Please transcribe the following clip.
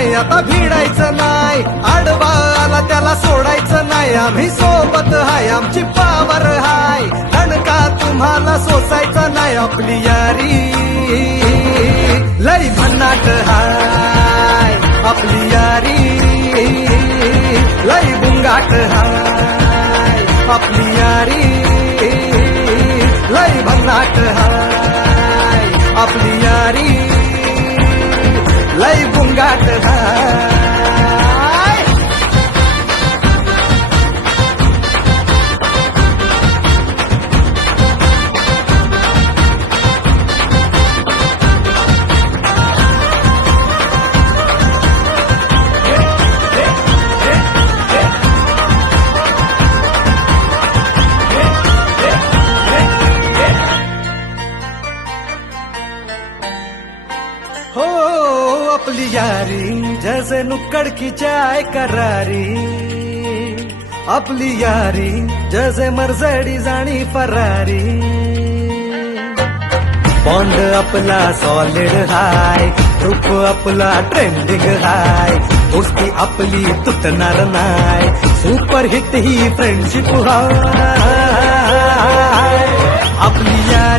नाही, आता भिडायचं नाही, आडवा आला त्याला सोडायचं नाही. आम्ही सोबत हाय, आमची पावर हाय, दणका तुम्हाला सोसायचा नाही. आपली यारी लई भन्नाट हाय, आपली यारी लई बुंगाट हाय, आपली यारी लई भन्नाट हाय, आपली यारी लई बुंगाट हाय. हो आपली यारी जैसे नुक्कड़ की चाय करारी, आपली यारी जैसे मर्सिडीज आणि फरारी. बॉन्ड आपला सॉलिड हाय, ग्रुप आपला ट्रेंडिंग हाय, दोस्ती आपली तुटणार नाय, सुपर हिट ही फ्रेंडशिप हाय. आपली यारी